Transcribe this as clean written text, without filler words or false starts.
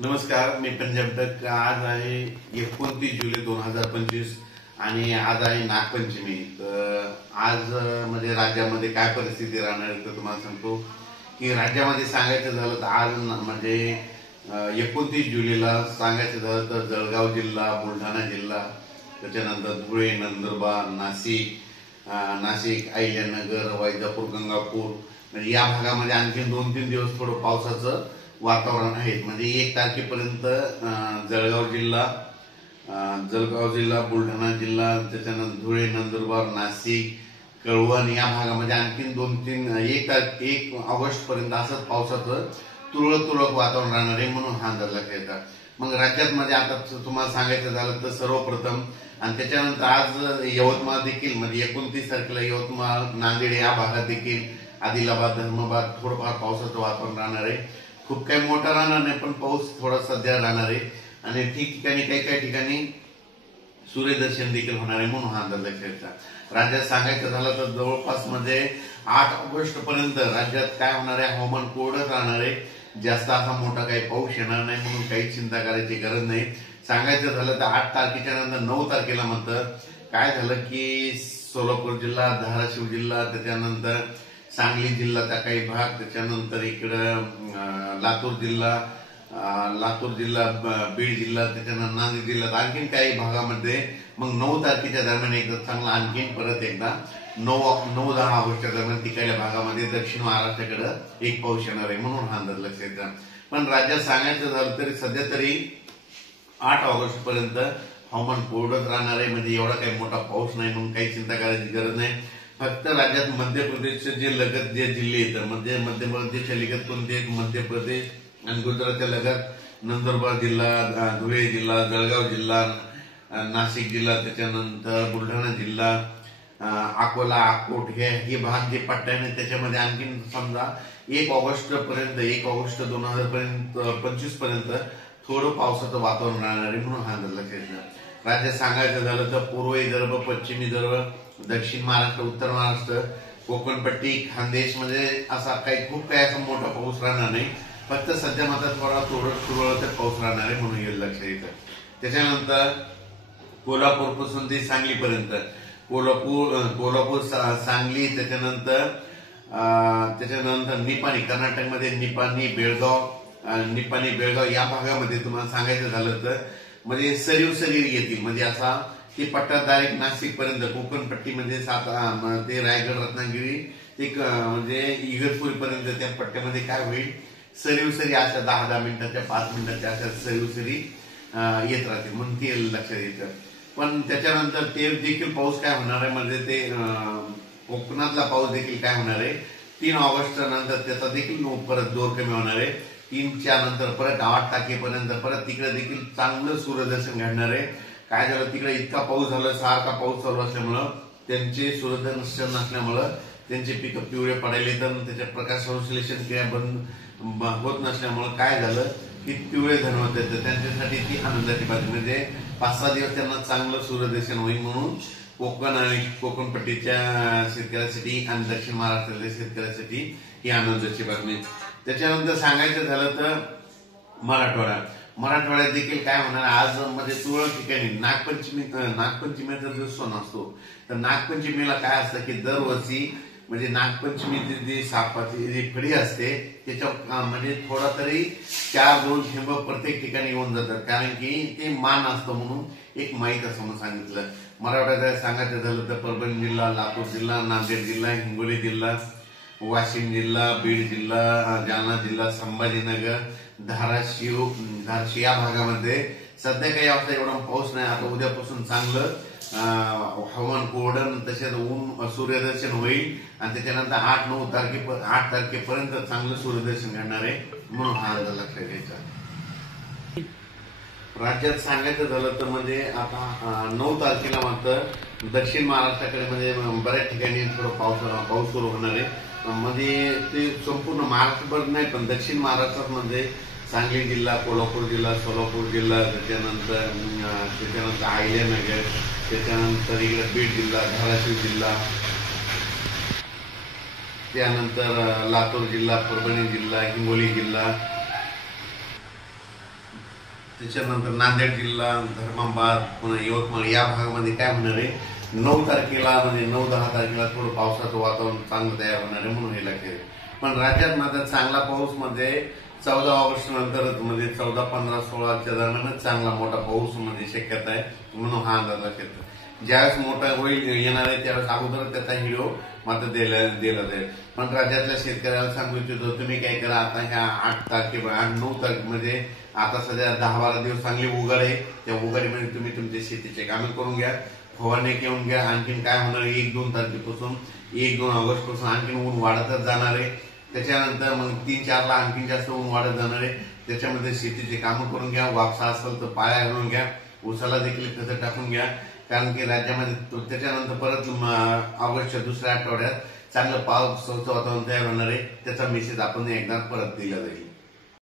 नमस्कार, मी पंजाब तक. आज आहे 29 जुलै 2025 आणि आज आहे नागपंचमी. तर आज म्हणजे राज्यामध्ये काय परिस्थिती राहणार तर तुम्हाला सांगतो की राज्यामध्ये सांगायचं झालं तर आज म्हणजे 29 जुलैला सांगायचं झालं तर जळगाव जिल्हा, बुलढाणा जिल्हा, त्याच्यानंतर धुळे, नंदुरबार, नाशिक, अहिल्यानगर, वैजापूर, गंगापूर म्हणजे या भागामध्ये आणखी 2-3 दिवस थोडं पावसाचं वातावरण आहे. म्हणजे 1 तारखेपर्यंत जळगाव जिल्हा, बुलढाणा जिल्हा, त्याच्यानंतर धुळे, नंदुरबार, नाशिक, कळवण या भागामध्ये आणखी 1 ऑगस्ट पर्यंत असंच पावसाचं तुरळक वातावरण राहणार आहे, म्हणून हा अंदाज लक्षात. मग राज्यात मध्ये आता तुम्हाला सांगायचं झालं तर सर्वप्रथम आणि त्याच्यानंतर आज यवतमाळ देखील म्हणजे 29 तारखेला यवतमाळ, नांदेड या भागात देखील, आदिलाबाद, धर्माबाद थोडंफार पावसाचं वातावरण राहणार आहे. खूप काही मोठा राहणार नाही, पण पाऊस थोडा सध्या राहणार आहे आणि ठिकठिकाणी काही ठिकाणी सूर्यदर्शन देखील होणार आहे, म्हणून हा अंदाज लक्षात. राज्यात सांगायचं झालं तर जवळपास म्हणजे 8 ऑगस्ट पर्यंत राज्यात काय होणार आहे, हवामान कोरडं राहणार आहे. जास्त असा मोठा काही पाऊस येणार नाही, म्हणून काही चिंता करायची गरज नाही. सांगायचं झालं तर 8 तारखेच्या नंतर 9 तारखेला म्हणतं काय झालं की सोलापूर जिल्हा, धाराशिव जिल्हा, त्याच्यानंतर सांगली जिल्ह्याचा काही भाग, त्याच्यानंतर इकडं लातूर जिल्हा, बीड जिल्हा, त्याच्यानंतर नांदेड जिल्ह्यात आणखीन काही भागामध्ये मग 9 तारखेच्या दरम्यान एकदा चांगला आणखीन परत एकदा 9-10 ऑगस्टच्या दरम्यान तिकडल्या भागामध्ये दक्षिण महाराष्ट्राकडे एक पाऊस येणार आहे, म्हणून हा अंदाज लक्षात घ्या. पण राज्यात सांगायचं झालं तरी सध्या तरी 8 ऑगस्ट पर्यंत हवामान कोरडंच राहणार आहे. म्हणजे एवढा काही मोठा पाऊस नाही, म्हणून काही चिंता करायची गरज नाही. फक्त राज्यात मध्य प्रदेशचे जे लगत जे जिल्हे येतात म्हणजे मध्य प्रदेशच्या लगत कोणते, मध्य प्रदेश आणि गुजरातच्या लगत नंदुरबार जिल्हा, धुळे जिल्हा, जळगाव जिल्हा, नाशिक जिल्हा, त्याच्यानंतर बुलढाणा जिल्हा, अकोला, अकोट हे भाग जे पट्ट्याने त्याच्यामध्ये आणखीन समजा 1 ऑगस्ट 2025 पर्यंत थोडं पावसाचं वातावरण राहणार आहे, म्हणून हा अंदाज लक्षात घ्या. राज्यात सांगायचं झालं तर पूर्व विदर्भ, पश्चिम विदर्भ, दक्षिण महाराष्ट्र, उत्तर महाराष्ट्र, कोकणपट्टी, खानदेश मध्ये असा खूप काही असा मोठा पाऊस राहणार नाही. फक्त सध्या मात्र थोडं पाऊस राहणार आहे, म्हणून हे लक्षात येतं. त्याच्यानंतर कोल्हापूर पासून ते सांगलीपर्यंत, कोल्हापूर, सांगली, त्याच्यानंतर निपाणी, कर्नाटकमध्ये निपाणी, बेळगाव या भागामध्ये तुम्हाला सांगायचं झालं तर म्हणजे सरी येतील. म्हणजे असा ते पट्टा डायरेक्ट नाशिक पर्यंत, कोकणपट्टी म्हणजे ते रायगड, रत्नागिरी ते म्हणजे इगतपुरी पर्यंत त्या पट्ट्यामध्ये काय होईल, सरी अशा 10 मिनिटाच्या 5 मिनिटाच्या अशा सरी येत राहतील, म्हणून ते लक्षात येतं. पण त्याच्यानंतर ते देखील पाऊस काय होणार आहे म्हणजे ते कोकणातला पाऊस देखील काय होणार आहे 3 ऑगस्ट नंतर त्याचा देखील परत जोर कमी होणार आहे. 3च्या नंतर परत 8 तारखेपर्यंत परत तिकडे देखील चांगलं सूर्यदर्शन घडणार आहे. काय झालं तिकडे इतका पाऊस झाला, सारखा पाऊस चालू असल्यामुळं त्यांचे सूर्यदर्शन नसल्यामुळं त्यांचे पिकं पिवळे पडायले, तर त्याच्या प्रकाश संश्लेषण क्रिया बंद होत नसल्यामुळं काय झालं की पिवळे धनवत येतं. त्यांच्यासाठी ती आनंदाची बातमी म्हणजे 5-6 दिवस त्यांना चांगलं सूर्यदर्शन होईल, म्हणून कोकण आणि कोकणपट्टीच्या शेतकऱ्यांसाठी आणि दक्षिण महाराष्ट्रातल्या शेतकऱ्यांसाठी ही आनंदाची बातमी. त्याच्यानंतर सांगायचं झालं तर मराठवाड्यात देखील काय होणार आज म्हणजे तुरळक ठिकाणी नागपंचमीचा जो सण असतो तर नागपंचमीला काय असतं की दरवर्षी म्हणजे नागपंचमीची जी सापाची जी फळी असते त्याच्या म्हणजे थोडा तरी 4-2 थेंब प्रत्येक ठिकाणी येऊन जातात, कारण की ते मान असतं म्हणून एक माहीत असं म्हणून सांगितलं. मराठवाड्यात सांगायचं झालं तर परभणी जिल्हा, लातूर जिल्हा, नांदेड जिल्हा, हिंगोली जिल्हा, वाशिम जिल्हा, बीड जिल्हा, जालना जिल्हा, संभाजीनगर, धाराशिव या भागामध्ये सध्या काही अवस्था एवढा पाऊस नाही. आता उद्यापासून चांगलं हवामान कोरडं, तसेच सूर्यदर्शन होईल आणि त्याच्यानंतर 8 तारखेपर्यंत चांगलं सूर्यदर्शन घडणार आहे, म्हणून हा अंदाज लक्षात घ्यायचा. राज्यात सांगायचं झालं तर म्हणजे आता 9 तारखेला मात्र दक्षिण महाराष्ट्राकडे म्हणजे बऱ्याच ठिकाणी थोडं पाऊस सुरू होणार आहे. म्हणजे ते संपूर्ण महाराष्ट्रभर नाही, पण दक्षिण महाराष्ट्रात म्हणजे सांगली जिल्हा, कोल्हापूर जिल्हा, सोलापूर जिल्हा, त्याच्यानंतर अहिल्यानगर, त्याच्यानंतर इकडे बीड जिल्हा, धाराशिव जिल्हा, त्यानंतर लातूर जिल्हा, परभणी जिल्हा, हिंगोली जिल्हा, त्याच्यानंतर नांदेड जिल्हा, धर्माबाद, पुन्हा यवतमाळ या भागामध्ये काय होणार आहे, 9 तारखेला म्हणजे 9-10 तारखेला थोडं पावसाचं वातावरण चांगलं तयार होणार आहे म्हणून हे लक्षात. पण राज्यात मात्र चांगला पाऊस म्हणजे 14 ऑगस्ट नंतर म्हणजे 14, 15, 16च्या दरम्यानच चांगला मोठा पाऊस म्हणजे शक्यता आहे म्हणून हा अंदाज लक्षात. ज्यावेळेस मोठा होईल येणार आहे त्यावेळेस अगोदर त्याचा व्हिडिओ मात्र दिला जाईल. पण राज्यातल्या शेतकऱ्याला सांगू इच्छितो, तुम्ही काय करा, आता ह्या 8 तारखे 8-9 तारखेमध्ये आता सध्या 10-12 दिवस चांगली उघड आहे, त्या उघडीमध्ये तुम्ही तुमच्या शेतीचे कामे करून घ्या, फवारणी घेऊन घ्या. आणखीन काय होणार आहे, 1-2 तारखेपासून 1-2 ऑगस्ट पासून आणखीन ऊन वाढतच जाणार आहे. त्याच्यानंतर मग 3-4ला आणखीन जास्त ऊन वाढत जाणार आहे. त्याच्यामध्ये शेतीचे कामं करून घ्या, वापसा असेल तर पाळ्या घालून घ्या, उसाला देखील खतं टाकून घ्या. कारण की राज्यामध्ये त्याच्यानंतर परत ऑगस्टच्या दुसऱ्या आठवड्यात चांगलं पावसाचं वातावरण तयार होणार आहे. त्याचा मेसेज आपण एकदा परत दिला जाईल.